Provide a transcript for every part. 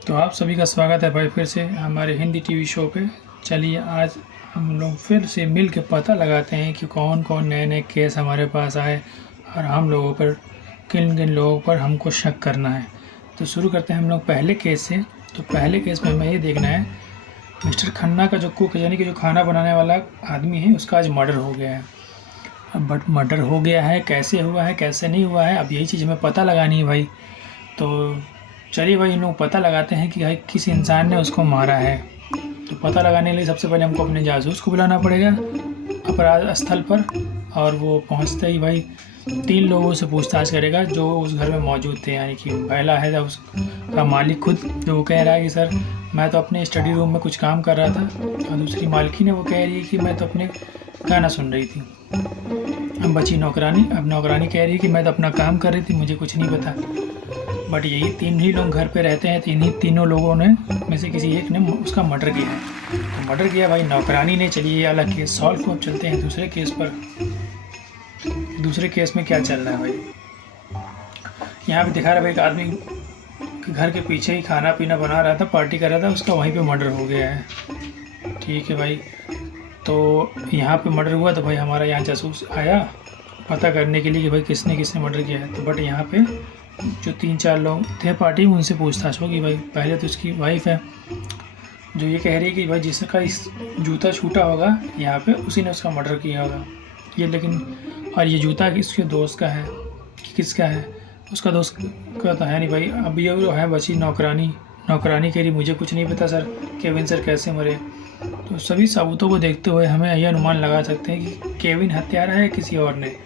तो आप सभी का स्वागत है भाई फिर से हमारे हिंदी टीवी शो पे। चलिए आज हम लोग फिर से मिल के पता लगाते हैं कि कौन कौन नए नए केस हमारे पास आए और हम लोगों पर किन किन लोगों पर हमको शक करना है। तो शुरू करते हैं हम लोग पहले केस से। तो पहले केस में हमें ये देखना है मिस्टर खन्ना का जो कुक यानी कि जो खाना बनाने वाला आदमी है उसका आज मर्डर हो गया है। अब बट मर्डर हो गया है, कैसे हुआ है कैसे नहीं हुआ है, अब यही चीज़ हमें पता लगानी है भाई। तो चलिए भाई इन लोग पता लगाते हैं कि भाई किस इंसान ने उसको मारा है। तो पता लगाने के लिए सबसे पहले हमको अपने जासूस को बुलाना पड़ेगा अपराध स्थल पर, और वो पहुंचते ही भाई 3 लोगों से पूछताछ करेगा जो उस घर में मौजूद थे। यानी कि पहला है उसका मालिक खुद, जो वो कह रहा है कि सर मैं तो अपने स्टडी रूम में कुछ काम कर रहा था, और दूसरी मालकिन है वो कह रही है कि मैं तो अपने गाना सुन रही थी। अब बची नौकरानी। अब नौकरानी कह रही है कि मैं तो अपना काम कर रही थी, मुझे कुछ नहीं पता। बट यही 3 ही लोग घर पे रहते हैं, तो इन्हीं तीनों लोगों ने में से किसी एक ने उसका मर्डर किया है। तो मर्डर किया भाई नौकरानी ने। चलिए ये अलग केस सॉल्व को अब चलते हैं दूसरे केस पर। दूसरे केस में क्या चल रहा है भाई, यहाँ पे दिखा रहा है भाई एक आदमी के घर के पीछे ही खाना पीना बना रहा था, पार्टी कर रहा था, उसका वहीं पे मर्डर हो गया है। ठीक है भाई, तो यहाँ पे मर्डर हुआ तो भाई हमारा यहाँ जासूस आया पता करने के लिए कि भाई किसने किसने मर्डर किया है। तो बट यहाँ पे जो 3-4 लोग थे पार्टी में उनसे पूछताछ होगी भाई। पहले तो उसकी वाइफ है जो ये कह रही है कि भाई जिसका इस जूता छूटा होगा यहाँ पे उसी ने उसका मर्डर किया होगा ये। लेकिन और ये जूता किसके दोस्त का है कि किसका है, उसका दोस्त का तो है नहीं भाई। अब ये जो है बची नौकरानी। नौकरानी कह रही मुझे कुछ नहीं पता सर, केविन सर कैसे मरे। तो सभी सबूतों को देखते हुए हमें यह अनुमान लगा सकते हैं कि केविन हत्यारा है किसी और ने।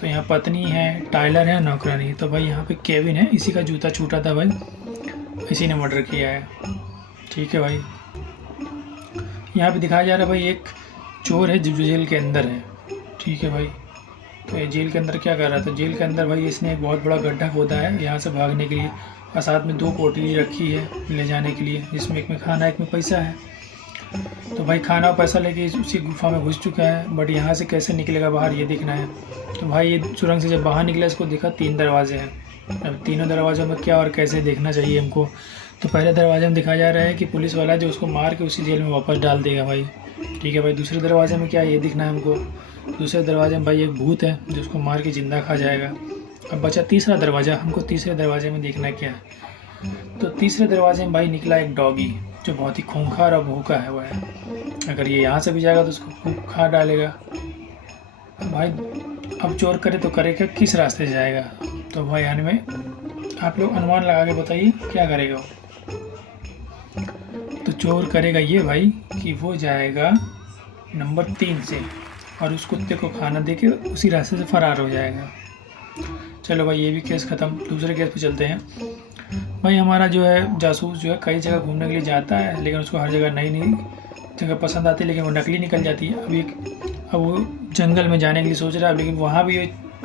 तो यहाँ पत्नी है, टाइलर है, नौकरानी। तो भाई यहाँ पे केविन है, इसी का जूता छूटा था भाई, इसी ने मर्डर किया है। ठीक है भाई, यहाँ पे दिखाया जा रहा है भाई एक चोर है जो जेल के अंदर है। ठीक है भाई, तो ये जेल के अंदर क्या कर रहा था, जेल के अंदर भाई इसने एक बहुत बड़ा गड्ढा खोदा है यहाँ से भागने के लिए, और साथ में 2 पोटली रखी है ले जाने के लिए, जिसमें एक में खाना एक में पैसा है। तो भाई खाना और पैसा लेके उसी गुफा में घुस चुका है, बट यहाँ से कैसे निकलेगा बाहर ये देखना है। तो भाई ये सुरंग से जब बाहर निकला इसको देखा 3 दरवाजे हैं। अब तीनों दरवाज़ों में क्या और कैसे देखना चाहिए हमको। तो पहले दरवाजे में दिखाया जा रहा है कि पुलिस वाला जो उसको मार के उसी जेल में वापस डाल देगा भाई। ठीक है भाई, दूसरे दरवाजे में क्या है ये दिखना है हमको। दूसरे दरवाजे में भाई एक भूत है जो उसको मार के ज़िंदा खा जाएगा। अब बचा तीसरा दरवाज़ा, हमको तीसरे दरवाजे में देखना क्या है। तो तीसरे दरवाजे में भाई निकला एक डॉगी जो बहुत ही खूंखार और भूखा है हुआ है। अगर ये यहाँ से भी जाएगा तो उसको खूब खा डालेगा। भाई अब चोर करे तो करेगा किस रास्ते से जाएगा। तो भाई आने में आप लोग अनुमान लगा के बताइए क्या करेगा वो। तो चोर करेगा ये भाई कि वो जाएगा नंबर 3 से और उस कुत्ते को खाना दे के उसी रास्ते से फरार हो जाएगा। चलो भाई ये भी केस ख़त्म। दूसरे केस पे चलते हैं। भाई हमारा जो है जासूस जो है कई जगह घूमने के लिए जाता है, लेकिन उसको हर जगह नई नई जगह पसंद आती है, लेकिन वो नकली निकल जाती है। अब वो जंगल में जाने के लिए सोच रहा है, लेकिन वहाँ भी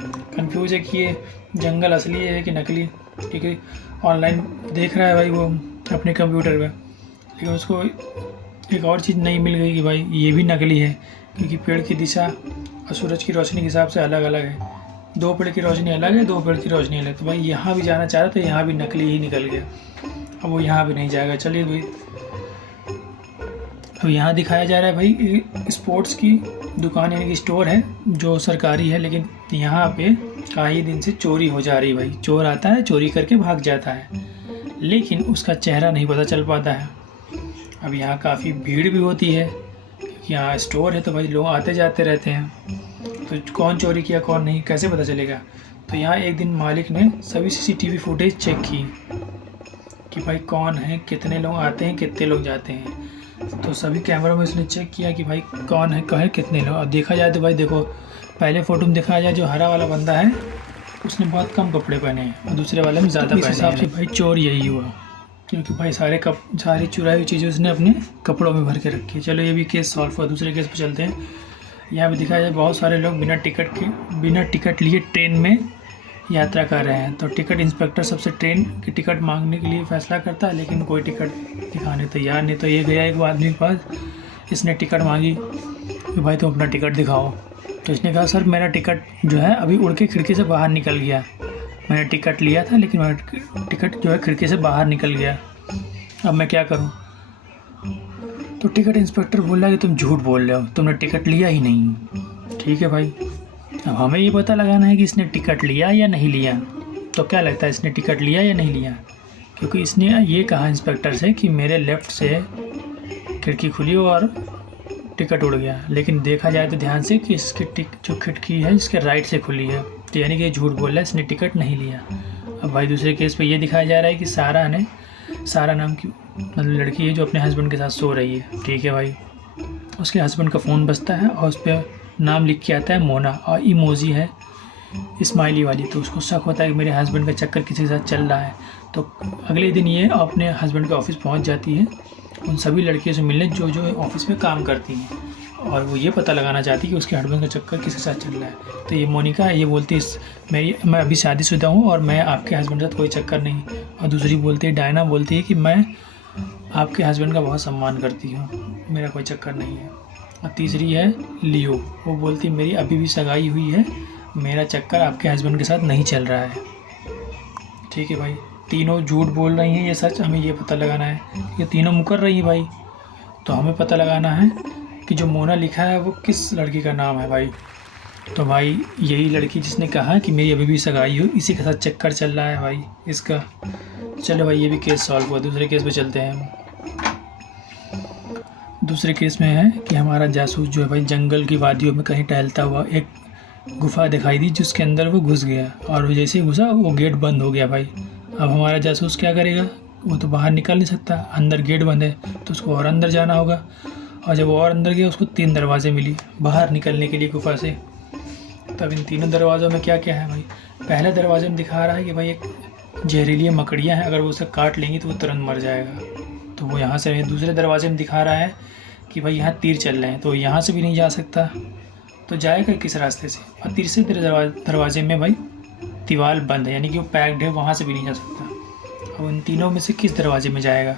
कंफ्यूज है कि ये जंगल असली है कि नकली, क्योंकि ऑनलाइन देख रहा है भाई वो अपने कंप्यूटर पे, लेकिन उसको एक और चीज़ नहीं मिल गई कि भाई ये भी नकली है, क्योंकि पेड़ की दिशा और सूरज की रोशनी के हिसाब से अलग अलग है। 2 पेड़ की रोशनी अलग है, 2 पेड़ की रोशनी अलग। तो भाई यहाँ भी जाना चाह रहा था, यहाँ भी नकली ही निकल गया। अब वो यहाँ भी नहीं जाएगा। चलिए भाई अब यहाँ दिखाया जा रहा है भाई स्पोर्ट्स की दुकान यानी कि स्टोर है जो सरकारी है, लेकिन यहाँ पे कई दिन से चोरी हो जा रही है भाई। चोर आता है चोरी करके भाग जाता है, लेकिन उसका चेहरा नहीं पता चल पाता है। अब यहाँ काफ़ी भीड़ भी होती है क्योंकि यहाँ स्टोर है, तो भाई लोग आते जाते रहते हैं। तो कौन चोरी किया कौन नहीं कैसे पता चलेगा। तो यहाँ एक दिन मालिक ने सभी CCTV फुटेज चेक की कि भाई कौन है, कितने लोग आते हैं, कितने लोग जाते हैं। तो सभी कैमरों में उसने चेक किया कि भाई कौन है कहे कितने लोग। अब देखा जाए तो भाई देखो पहले फ़ोटो में देखा जाए जो हरा वाला बंदा है उसने बहुत कम कपड़े पहने हैं और दूसरे वाले में ज़्यादा पहने। हिसाब से भाई चोर यही हुआ, क्योंकि भाई सारी चुराई हुई चीज़ें उसने अपने कपड़ों में भर के रखी। चलो ये भी केस सॉल्व हुआ। दूसरे केस पे चलते हैं। यहाँ पे दिखाया जाए बहुत सारे लोग बिना टिकट लिए ट्रेन में यात्रा कर रहे हैं। तो टिकट इंस्पेक्टर सबसे ट्रेन की टिकट मांगने के लिए फ़ैसला करता है, लेकिन कोई टिकट दिखाने तैयार नहीं। तो ये गया एक आदमी के पास, इसने टिकट मांगी कि भाई तुम अपना टिकट दिखाओ। तो इसने कहा सर मेरा टिकट जो है अभी उड़ के खिड़की से बाहर निकल गया, मैंने टिकट लिया था लेकिन मेरा टिकट जो है खिड़की से बाहर निकल गया। अब मैं क्या करूं? तो टिकट इंस्पेक्टर बोला कि तुम झूठ बोल रहे हो, तुमने टिकट लिया ही नहीं। ठीक है भाई, अब हमें ये पता लगाना है कि इसने टिकट लिया या नहीं लिया। तो क्या लगता है, इसने टिकट लिया या नहीं लिया? क्योंकि इसने ये कहा इंस्पेक्टर से कि मेरे लेफ़्ट से खिड़की खुली और टिकट उड़ गया, लेकिन देखा जाए तो ध्यान से कि इसकी जो खिड़की है इसके राइट से खुली है, तो यानी कि ये झूठ बोल रहा है, इसने टिकट नहीं लिया। अब भाई दूसरे केस पे ये दिखाया जा रहा है कि सारा नाम की मतलब लड़की है जो अपने हस्बैंड के साथ सो रही है। ठीक है भाई, उसके हस्बैंड का फ़ोन बजता है और उस पर नाम लिख के आता है मोना, और इमोजी है स्माइली वाली। तो उसको शक होता है कि मेरे हस्बैंड का चक्कर किसी के साथ चल रहा है। तो अगले दिन ये अपने हस्बैंड के ऑफिस पहुंच जाती है उन सभी लड़कियों से मिलने जो जो ऑफिस में काम करती हैं, और वो ये पता लगाना चाहती है कि उसके हस्बैंड का चक्कर किसके साथ चल रहा है। तो ये मोनिका ये बोलती है मैं अभी शादीशुदा हूँ और मैं आपके हस्बैंड के साथ कोई चक्कर नहीं। और दूसरी बोलती है, डायना बोलती है कि मैं आपके हस्बैंड का बहुत सम्मान करती हूँ, मेरा कोई चक्कर नहीं है। और तीसरी है लियो, वो बोलती है मेरी अभी भी सगाई हुई है, मेरा चक्कर आपके हस्बैंड के साथ नहीं चल रहा है। ठीक है भाई, तीनों झूठ बोल रही हैं, ये सच, हमें ये पता लगाना है। ये तीनों मुकर रही हैं भाई, तो हमें पता लगाना है कि जो मोना लिखा है वो किस लड़की का नाम है भाई। तो भाई यही लड़की जिसने कहा कि मेरी अभी भी सगाई हो, इसी के साथ चक्कर चल रहा है भाई इसका। चलो भाई, ये भी केस सॉल्व हुआ। दूसरे केस पे चलते हैं हम। दूसरे केस में है कि हमारा जासूस जो है भाई जंगल की वादियों में कहीं टहलता हुआ एक गुफा दिखाई दी, जिसके अंदर वो घुस गया, और जैसे ही घुसा वो गेट बंद हो गया भाई। अब हमारा जासूस क्या करेगा? वो तो बाहर निकल नहीं सकता, अंदर गेट बंद है, तो उसको और अंदर जाना होगा। और जब वो और अंदर गया, उसको 3 दरवाजे मिली बाहर निकलने के लिए गुफा से। तब इन तीनों दरवाज़ों में क्या क्या है भाई? पहले दरवाजे में दिखा रहा है कि भाई एक जहरीली मकड़ियाँ हैं, अगर वो उसे काट लेंगी तो वो तुरंत मर जाएगा, तो वो यहाँ से। दूसरे दरवाजे में दिखा रहा है कि भाई यहाँ तीर चल रहे हैं, तो यहाँ से भी नहीं जा सकता, तो जाएगा किस रास्ते से? और तीसरे दरवाजे में भाई दीवार बंद है, यानी कि वो पैक्ड है, वहाँ से भी नहीं जा सकता। अब इन तीनों में से किस दरवाजे में जाएगा?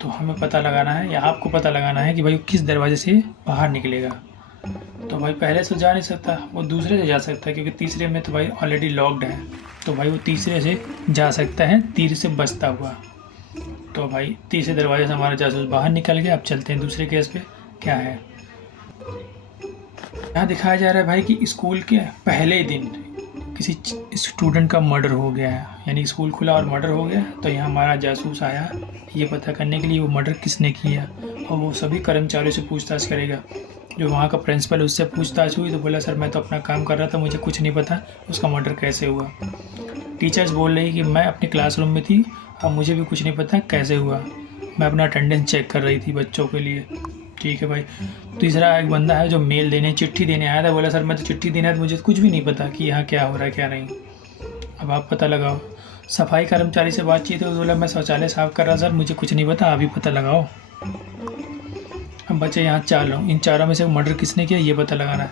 तो हमें पता लगाना है, या आपको पता लगाना है कि भाई वो किस दरवाजे से बाहर निकलेगा। तो भाई पहले से जा नहीं सकता, वो दूसरे से जा सकता है, क्योंकि तीसरे में तो भाई ऑलरेडी लॉक्ड है, तो भाई वो तीसरे से जा सकता है तीर से बचता हुआ। तो भाई तीसरे दरवाजे से हमारा जासूस बाहर निकल गया। अब चलते हैं दूसरे केस पे क्या है। यहाँ दिखाया जा रहा है भाई कि स्कूल के पहले दिन किसी स्टूडेंट का मर्डर हो गया है, यानी स्कूल खुला और मर्डर हो गया। तो यहाँ हमारा जासूस आया ये पता करने के लिए वो मर्डर किसने किया, और वो सभी कर्मचारियों से पूछताछ करेगा। जो वहाँ का प्रिंसिपल, उससे पूछताछ हुई तो बोला सर मैं तो अपना काम कर रहा था, मुझे कुछ नहीं पता उसका मर्डर कैसे हुआ। टीचर्स बोल रही कि मैं अपने क्लासरूम में थी और मुझे भी कुछ नहीं पता कैसे हुआ, मैं अपना अटेंडेंस चेक कर रही थी बच्चों के लिए। ठीक है भाई। तीसरा एक बंदा है जो मेल देने चिट्ठी देने आया था, बोला सर मैं तो चिट्ठी देना है, तो मुझे कुछ भी नहीं पता कि यहाँ क्या हो रहा है क्या नहीं। अब आप पता लगाओ। सफाई कर्मचारी से बातचीत है, बोला मैं शौचालय साफ़ कर रहा सर, मुझे कुछ नहीं पता, आप ही पता लगाओ। अब बच्चे यहाँ 4 लोग, इन चारों में से मर्डर किसने किया ये पता लगाना है।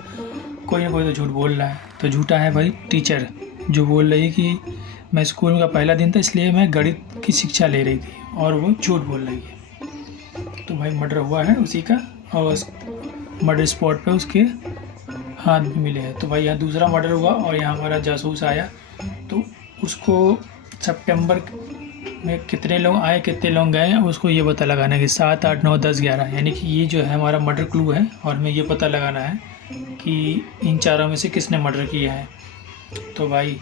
कोई ना कोई तो झूठ बोल रहा है, तो झूठा है भाई टीचर, जो बोल रही है कि मैं स्कूल का पहला दिन था इसलिए मैं गणित की शिक्षा ले रही थी, और वो झूठ बोल रही है। तो भाई मर्डर हुआ है उसी का, और उस मर्डर स्पॉट पे उसके हाथ भी मिले हैं। तो भाई यहाँ दूसरा मर्डर हुआ और यहाँ हमारा जासूस आया, तो उसको सितंबर में कितने लोग आए कितने लोग गए उसको ये पता लगाना है कि 7, 8, 9, 10, 11, यानी कि ये जो है हमारा मर्डर क्लू है, और हमें ये पता लगाना है कि इन चारों में से किसने मर्डर किया है। तो भाई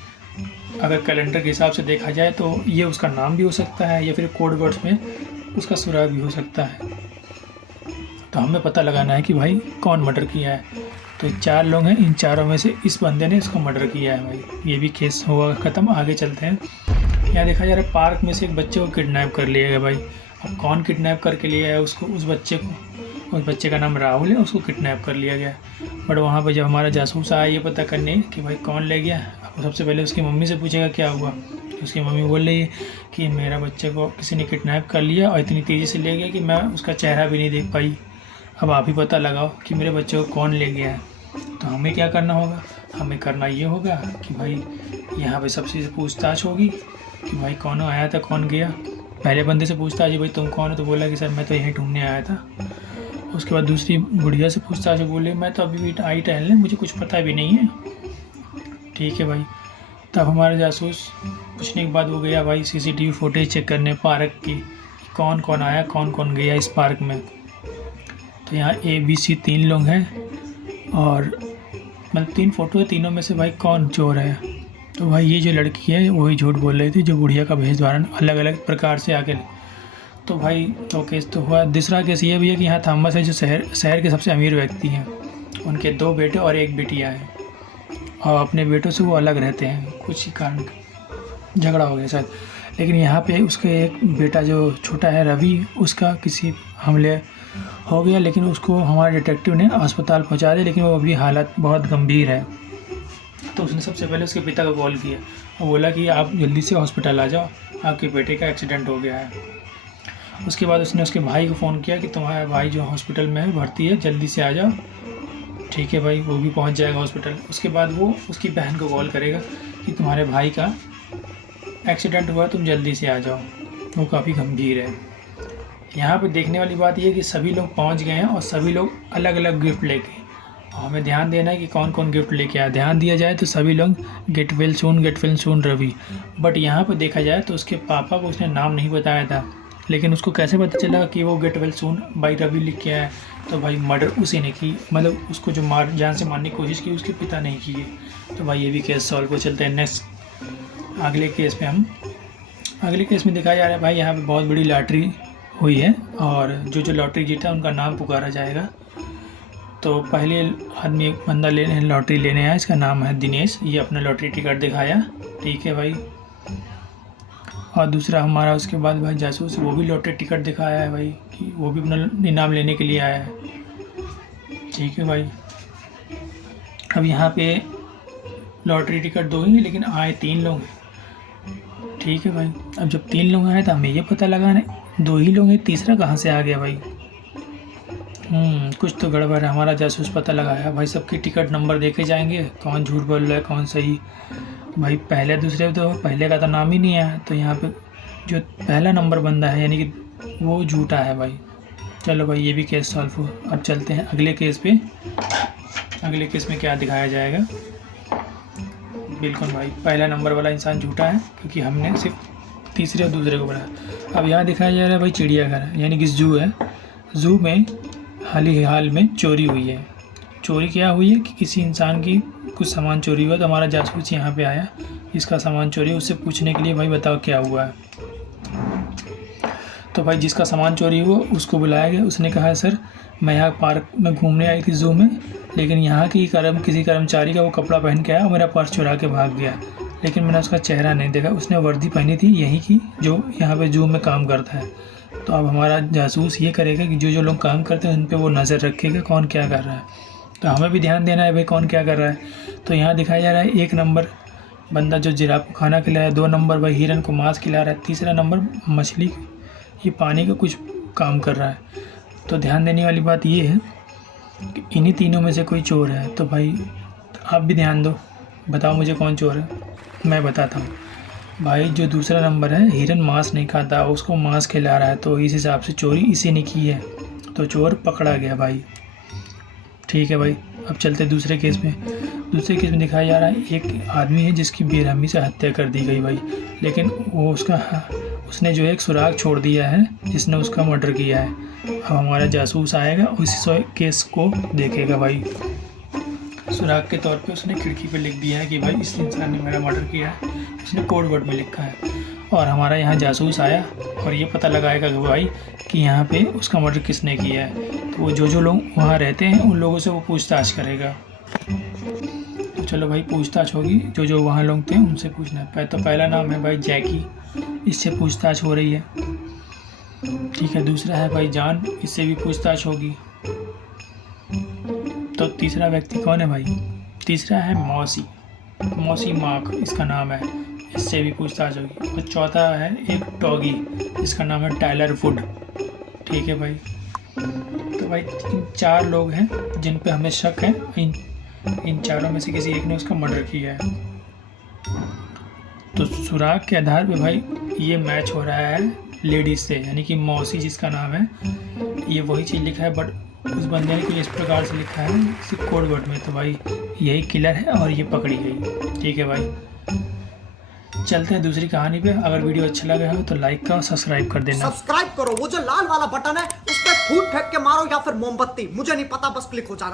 अगर कैलेंडर के हिसाब से देखा जाए तो ये उसका नाम भी हो सकता है, या फिर कोड वर्ड्स में उसका सुराग भी हो सकता है। तो हमें पता लगाना है कि भाई कौन मर्डर किया है। तो 4 लोग हैं, इन चारों में से इस बंदे ने इसको मर्डर किया है भाई। ये भी केस हुआ ख़त्म। आगे चलते हैं। यहाँ देखा जा रहा है पार्क में से एक बच्चे को किडनैप कर लिया गया भाई। अब कौन किडनैप करके लिया है उसको, उस बच्चे का नाम राहुल है, उसको किडनैप कर लिया गया। बट वहाँ पर जब हमारा जासूस आया ये पता करने कि भाई कौन ले गया, अब सबसे पहले उसकी मम्मी से पूछेगा क्या हुआ। उसकी मम्मी बोल रही है कि मेरा बच्चे को किसी ने किडनैप कर लिया और इतनी तेज़ी से ले गया कि मैं उसका चेहरा भी नहीं देख पाई। अब आप ही पता लगाओ कि मेरे बच्चे को कौन ले गया है। तो हमें क्या करना होगा, हमें करना ये होगा कि भाई यहाँ पे सबसे पूछताछ होगी कि भाई कौन आया था कौन गया। पहले बंदे से पूछताछ है भाई तुम कौन हो, तो बोला कि सर मैं तो यहीं ढूंढने आया था। उसके बाद दूसरी बुढ़िया से पूछताछ है, बोले मैं तो अभी भी आई टहलने, मुझे कुछ पता भी नहीं है। ठीक है भाई। तब हमारे जासूस पूछने के बाद वो गया भाई सीसीटीवी फुटेज चेक करने पार्क की, कौन कौन आया कौन कौन गया इस पार्क में। तो यहाँ ABC 3 लोग हैं और मतलब 3 फ़ोटो है, तीनों में से भाई कौन चोर है। तो भाई ये जो लड़की है वही झूठ बोल रही थी, जो बुढ़िया का भेष धारण अलग अलग प्रकार से आके। तो भाई तो केस तो हुआ। दूसरा केस ये भी है कि यहाँ थॉमस है जो शहर के सबसे अमीर व्यक्ति हैं, उनके 2 बेटे और 1 बिटिया है और अपने बेटों से वो अलग रहते हैं, कुछ ही कारण झगड़ा हो गया शायद। लेकिन यहाँ पे उसके एक बेटा जो छोटा है रवि, उसका किसी हमले हो गया, लेकिन उसको हमारे डिटेक्टिव ने अस्पताल पहुँचा दिया, लेकिन वो अभी हालत बहुत गंभीर है। तो उसने सबसे पहले उसके पिता को कॉल किया और बोला कि आप जल्दी से हॉस्पिटल आ जाओ, आपके बेटे का एक्सीडेंट हो गया है। उसके बाद उसने उसके भाई को फ़ोन किया कि तुम्हारा भाई जो हॉस्पिटल में है भर्ती है, जल्दी से आ जाओ। ठीक है भाई, वो भी पहुंच जाएगा हॉस्पिटल। उसके बाद वो उसकी बहन को कॉल करेगा कि तुम्हारे भाई का एक्सीडेंट हुआ, तुम जल्दी से आ जाओ, वो काफ़ी गंभीर है। यहाँ पे देखने वाली बात यह है कि सभी लोग पहुँच गए हैं और सभी लोग अलग अलग गिफ्ट लेके, हमें ध्यान देना है कि कौन कौन गिफ्ट लेके आया। ध्यान दिया जाए तो सभी लोग get well soon Ravi, but यहाँ पे देखा जाए तो उसके पापा को उसने नाम नहीं बताया था, लेकिन उसको कैसे पता चला कि वो get well soon by Ravi लिख के आया। तो भाई मर्डर उसी ने की, मतलब उसको जो जान से मारने की कोशिश की उसके पिता नहीं किए। तो भाई ये भी केस सॉल्व हो। चलते हैं नेक्स्ट अगले केस पे। हम अगले केस में दिखाया जा रहा है भाई यहाँ पे बहुत बड़ी लॉटरी हुई है और जो लॉटरी जीता उनका नाम पुकारा जाएगा। तो पहले आदमी एक बंदा लॉटरी लेने आया, इसका नाम है दिनेश, ये अपना लॉटरी टिकट दिखाया, ठीक है भाई। और दूसरा हमारा उसके बाद भाई जासूस, वो भी लॉटरी टिकट दिखाया है भाई कि वो भी अपना इनाम लेने के लिए आया है, ठीक है भाई। अब यहाँ पे लॉटरी टिकट 2 ही, लेकिन आए 3 लोग हैं, ठीक है भाई। अब जब 3 लोग आए तो हमें ये पता लगा नहीं 2 ही लोग हैं, तीसरा कहाँ से आ गया भाई। कुछ तो गड़बड़ है। हमारा जासूस पता लगाया भाई, सबके टिकट नंबर देखे जाएंगे, कौन झूठ बोल रहा है कौन सही। भाई पहले दूसरे तो पहले का तो नाम ही नहीं आया, तो यहाँ पे जो पहला नंबर बंदा है यानी कि वो झूठा है भाई। चलो भाई ये भी केस सॉल्व हो। अब चलते हैं अगले केस पे। अगले केस में क्या दिखाया जाएगा। बिल्कुल भाई पहला नंबर वाला इंसान झूठा है क्योंकि हमने सिर्फ तीसरे और दूसरे को बनाया। अब यहाँ दिखाया जा रहा है भाई चिड़ियाघर यानी कि ज़ू है। ज़ू में हाल में चोरी हुई है। चोरी क्या हुई है कि किसी इंसान की कुछ सामान चोरी हुआ, तो हमारा जासूस यहाँ पे आया, इसका सामान चोरी, उससे पूछने के लिए भाई बताओ क्या हुआ है। तो भाई जिसका सामान चोरी हुआ उसको बुलाया गया, उसने कहा सर मैं यहाँ पार्क में घूमने आई थी ज़ू में, लेकिन यहाँ की किसी कर्मचारी का वो कपड़ा पहन के आया और मेरा पर्स चुरा के भाग गया, लेकिन मैंने उसका चेहरा नहीं देखा। उसने वर्दी पहनी थी यहीं की जो यहाँ पे ज़ू में काम करता है। तो अब हमारा जासूस ये करेगा कि जो लोग काम करते हैं उन पे वो नज़र रखेगा कौन क्या कर रहा है। तो हमें भी ध्यान देना है भाई कौन क्या कर रहा है। तो यहाँ दिखाया जा रहा है 1 नंबर बंदा जो जिराफ को खाना खिलाया, 2 नंबर भाई हिरन को मांस खिला रहा है, तीसरा नंबर मछली ये पानी का कुछ काम कर रहा है। तो ध्यान देने वाली बात ये है कि इन्हीं तीनों में से कोई चोर है। तो भाई आप भी ध्यान दो, बताओ मुझे कौन चोर है। मैं बताता हूँ भाई, जो दूसरा नंबर है हिरन मांस नहीं खाता, उसको मांस खिला रहा है, तो इस हिसाब से चोरी इसी ने की है, तो चोर पकड़ा गया भाई, ठीक है भाई। अब चलते दूसरे केस में। दूसरे केस में दिखाया जा रहा है एक आदमी है जिसकी बेरहमी से हत्या कर दी गई भाई, लेकिन वो उसने जो एक सुराग छोड़ दिया है जिसने उसका मर्डर किया है। अब हमारा जासूस आएगा उसी केस को देखेगा भाई। सुराग के तौर पे उसने खिड़की पे लिख दिया है कि भाई इस इंसान ने मेरा मर्डर किया है, उसने कोड वर्ड में लिखा है। और हमारा यहाँ जासूस आया और ये पता लगाएगा कि भाई कि यहाँ पे उसका मर्डर किसने किया है। तो वो जो लोग वहाँ रहते हैं उन लोगों से वो पूछताछ करेगा। तो चलो भाई पूछताछ होगी, जो वहाँ लोग थे उनसे पूछना है। तो पहला नाम है भाई जैकी, इससे पूछताछ हो रही है, ठीक है। दूसरा है भाई जान, इससे भी पूछताछ होगी। तो तीसरा व्यक्ति कौन है भाई, तीसरा है मौसी मार्क इसका नाम है, इससे भी पूछताछ होगी। और चौथा है एक डॉगी, इसका नाम है टाइलर वुड, ठीक है भाई। तो भाई इन 4 लोग हैं जिन पे हमें शक है, इन चारों में से किसी एक ने उसका मर्डर किया है। तो सुराग के आधार पे भाई ये मैच हो रहा है लेडीज से, यानी कि मौसी जिसका नाम है ये वही चीज़ लिखा है, बट उस बंदे ने कुछ इस प्रकार से लिखा है किसी कोड वर्ड में। तो भाई यही किलर है और ये पकड़ी गई, ठीक है भाई। चलते हैं दूसरी कहानी पे। अगर वीडियो अच्छा लगा हो तो लाइक का और सब्सक्राइब कर देना। सब्सक्राइब करो, वो जो लाल वाला बटन है उस पर फूट फेंक के मारो या फिर मोमबत्ती, मुझे नहीं पता, बस क्लिक हो जाना।